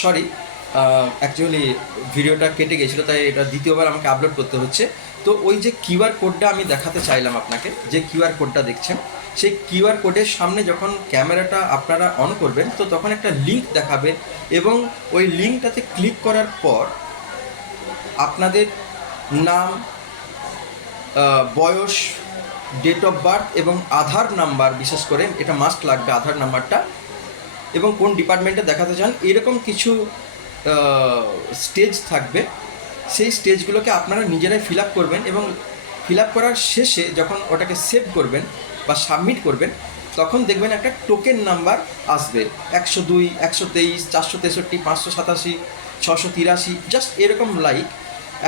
Sorry, actually ভিডিওটা কেটে গেছিলো, তাই এটা দ্বিতীয়বার আমাকে আপলোড করতে হচ্ছে। তো ওই যে কিউআর কোডটা আমি দেখাতে চাইলাম আপনাকে, যে কিউআর কোডটা দেখছেন, সেই কিউআর কোডের সামনে যখন ক্যামেরাটা আপনারা অন করবেন তো তখন একটা লিঙ্ক দেখাবে, এবং ওই লিঙ্কটাতে ক্লিক করার পর আপনাদের নাম, বয়স, ডেট অফ বার্থ এবং আধার নাম্বার, বিশেষ করে এটা মাস্ট লাগবে আধার নাম্বারটা, এবং কোন ডিপার্টমেন্টে দেখাতে চান এরকম কিছু স্টেজ থাকবে। সেই স্টেজগুলোকে আপনারা নিজেরাই ফিল আপ করবেন, এবং ফিল আপ করার শেষে যখন ওটাকে সেভ করবেন বা সাবমিট করবেন তখন দেখবেন একটা টোকেন নাম্বার আসবে, 102, 123, 463, 587, 683, জাস্ট এরকম লাইক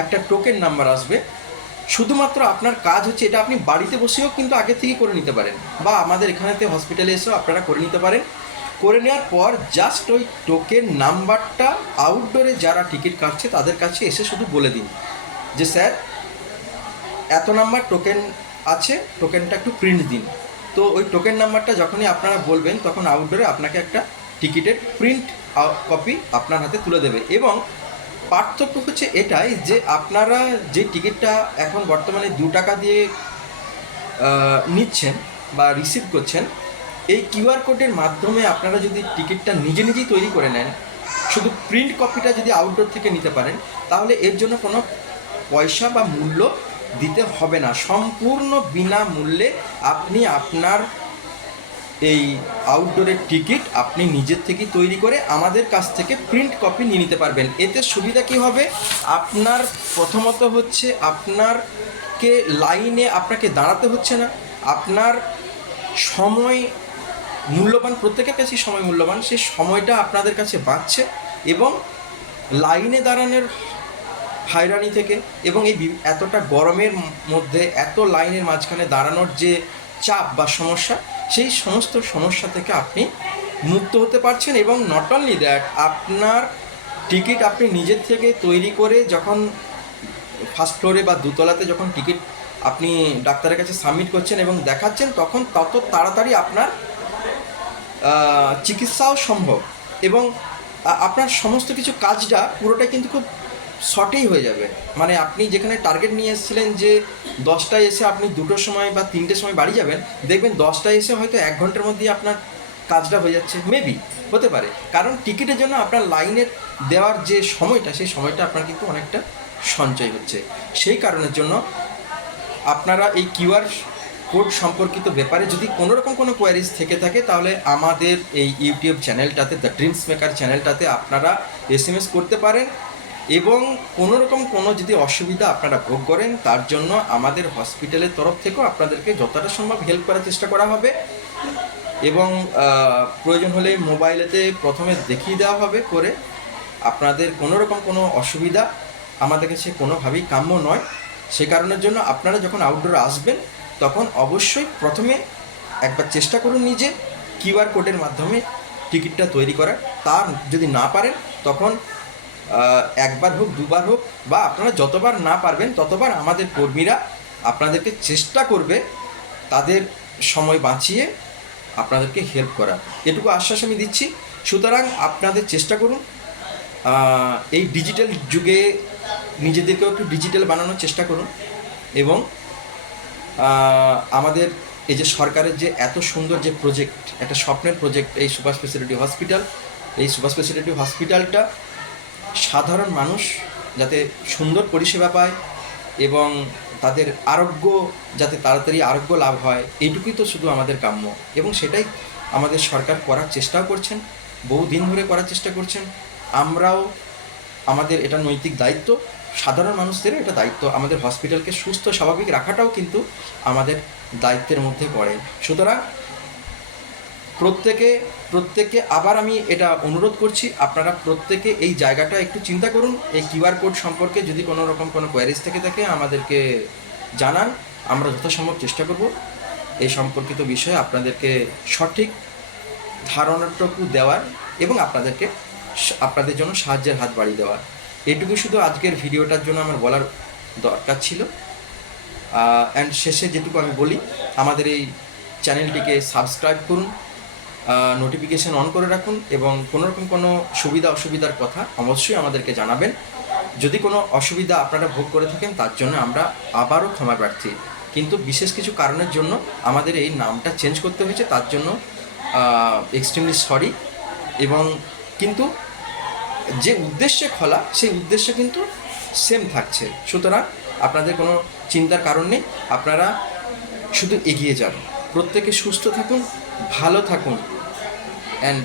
একটা টোকেন নাম্বার আসবে। শুধুমাত্র আপনার কাজ হচ্ছে, এটা আপনি বাড়িতে বসেও কিন্তু আগে থেকেই করে নিতে পারেন, বা আমাদের এখানেতে হসপিটালে এসেও আপনারা করে নিতে পারেন। করে নেওয়ার পর জাস্ট ওই টোকেন নাম্বারটা আউটডোরে যারা টিকিট কাটছে তাদের কাছে এসে শুধু বলে দিন যে স্যার এত নাম্বার টোকেন আছে, টোকেনটা একটু প্রিন্ট দিন। তো ওই টোকেন নাম্বারটা যখনই আপনারা বলবেন তখন আউটডোরে আপনাকে একটা টিকিটের প্রিন্ট কপি আপনার হাতে তুলে দেবে। এবং পার্থক্য হচ্ছে এটাই যে আপনারা যে টিকিটটা এখন বর্তমানে 2 টাকা দিয়ে নিচ্ছেন বা রিসিভ করছেন, এই কিউআর কোডের মাধ্যমে আপনারা যদি টিকিটটা নিজে নিজেই তৈরি করে নেন, শুধু প্রিন্ট কপিটা যদি আউটডোর থেকে নিতে পারেন, তাহলে এর জন্য কোনো পয়সা বা মূল্য দিতে হবে না। সম্পূর্ণ বিনামূল্যে আপনি আপনার এই আউটডোরের টিকিট আপনি নিজের থেকেই তৈরি করে আমাদের কাছ থেকে প্রিন্ট কপি নিয়ে নিতে পারবেন। এতে সুবিধা কী হবে, আপনার প্রথমত হচ্ছে আপনারকে লাইনে আপনাকে দাঁড়াতে হচ্ছে না, আপনার সময় মূল্যবান, প্রত্যেকের কাছেই সময় মূল্যবান, সেই সময়টা আপনাদের কাছে বাঁচছে, এবং লাইনে দাঁড়ানোর হয়রানি থেকে, এবং এই এতটা গরমের মধ্যে এত লাইনের মাঝখানে দাঁড়ানোর যে চাপ বা সমস্যা, সেই সমস্ত সমস্যা থেকে আপনি মুক্ত হতে পারছেন। এবং নট অনলি দ্যাট, আপনার টিকিট আপনি নিজের থেকে তৈরি করে যখন ফার্স্ট ফ্লোরে বা দোতলাতে যখন টিকিট আপনি ডাক্তারের কাছে সাবমিট করছেন এবং দেখাচ্ছেন, তখন তত তাড়াতাড়ি আপনার চিকিৎসাও সম্ভব, এবং আপনার সমস্ত কিছু কাজটা পুরোটাই কিন্তু খুব শর্টেই হয়ে যাবে। মানে আপনি যেখানে টার্গেট নিয়ে এসেছিলেন যে 10টায় এসে আপনি 2টোর সময় বা 3টের সময় বাড়ি যাবেন, দেখবেন 10টায় এসে হয়তো 1 ঘন্টার মধ্যেই আপনার কাজটা হয়ে যাচ্ছে, মেবি হতে পারে, কারণ টিকিটের জন্য আপনার লাইনের দেওয়ার যে সময়টা, সেই সময়টা আপনার কিন্তু অনেকটা সঞ্চয় হচ্ছে। সেই কারণের জন্য আপনারা এই কিউআর কোড সম্পর্কিত ব্যাপারে যদি কোনো রকম কোনো কোয়ারিজ থেকে থাকে, তাহলে আমাদের এই ইউটিউব চ্যানেলটাতে, দ্য ড্রিমস মেকার চ্যানেলটাতে আপনারা এসএমএস করতে পারেন, এবং কোনো রকম কোনো যদি অসুবিধা আপনারা ভোগ করেন, তার জন্য আমাদের হসপিটালের তরফ থেকেও আপনাদেরকে যতটা সম্ভব হেল্প করার চেষ্টা করা হবে। এবং প্রয়োজন হলে মোবাইলেতে প্রথমে দেখিয়ে দেওয়া হবে করে। আপনাদের কোনো রকম কোনো অসুবিধা আমাদের কাছে কোনোভাবেই কাম্য নয়। সে কারণের জন্য আপনারা যখন আউটডোরে আসবেন তখন অবশ্যই প্রথমে একবার চেষ্টা করুন নিজে কিউআর কোডের মাধ্যমে টিকিটটা তৈরি করার। তার যদি না পারেন তখন একবার হোক, দুবার হোক, বা আপনারা যতবার না পারবেন ততবার আমাদের কর্মীরা আপনাদেরকে চেষ্টা করবে তাদের সময় বাঁচিয়ে আপনাদেরকে হেল্প করা, এটুকু আশ্বাস আমি দিচ্ছি। সুতরাং আপনাদের চেষ্টা করুন এই ডিজিটাল যুগে নিজেদেরকেও একটু ডিজিটাল বানানোর চেষ্টা করুন, এবং আমাদের এই যে সরকারের যে এত সুন্দর যে প্রজেক্ট, একটা স্বপ্নের প্রজেক্ট এই সুপার স্পেশালিটি হসপিটাল, এই সুপার স্পেশালিটি হসপিটালটা সাধারণ মানুষ যাতে সুন্দর পরিষেবা পায় এবং তাদের আরোগ্য যাতে তাড়াতাড়ি আরোগ্য লাভ হয়, এইটুকুই তো শুধু আমাদের কাম্য, এবং সেটাই আমাদের সরকার করার চেষ্টাও করছেন, বহুদিন ধরে করার চেষ্টা করছেন। আমরাও, আমাদের এটা নৈতিক দায়িত্ব, সাধারণ মানুষদের এটা দায়িত্ব, আমাদের হসপিটালকে সুস্থ স্বাভাবিক রাখাটাও কিন্তু আমাদের দায়িত্বের মধ্যে পড়ে। সুতরাং প্রত্যেকে আবার আমি এটা অনুরোধ করছি, আপনারা প্রত্যেকে এই জায়গাটা একটু চিন্তা করুন। এই কিউআর কোড সম্পর্কে যদি কোনো রকম কোনো কোয়ারিজ থেকে থাকে আমাদেরকে জানান, আমরা যথাসম্ভব চেষ্টা করব এই সম্পর্কিত বিষয়ে আপনাদেরকে সঠিক ধারণাটুকু দেওয়ার, এবং আপনাদের জন্য সাহায্যের হাত বাড়িয়ে দেওয়ার। এটুকু শুধু আজকের ভিডিওটার জন্য আমার বলার দরকার ছিল। অ্যান্ড শেষে যেটুকু আমি বলি, আমাদের এই চ্যানেলটিকে সাবস্ক্রাইব করুন, নোটিফিকেশান অন করে রাখুন এবং কোনোরকম কোনো সুবিধা অসুবিধার কথা অবশ্যই আমাদেরকে জানাবেন। যদি কোনো অসুবিধা আপনারা ভোগ করে থাকেন তার জন্য আমরা আবারও ক্ষমা প্রার্থী, কিন্তু বিশেষ কিছু কারণের জন্য আমাদের এই নামটা চেঞ্জ করতে হয়েছে, তার জন্য এক্সট্রিমলি সরি। এবং কিন্তু যে উদ্দেশ্যে খোলা সেই উদ্দেশ্য কিন্তু সেম থাকছে, সুতরাং আপনাদের কোনো চিন্তার কারণ নেই, আপনারা শুধু এগিয়ে যান। প্রত্যেকে সুস্থ থাকুন, ভালো থাকুন, অ্যান্ড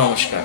নমস্কার।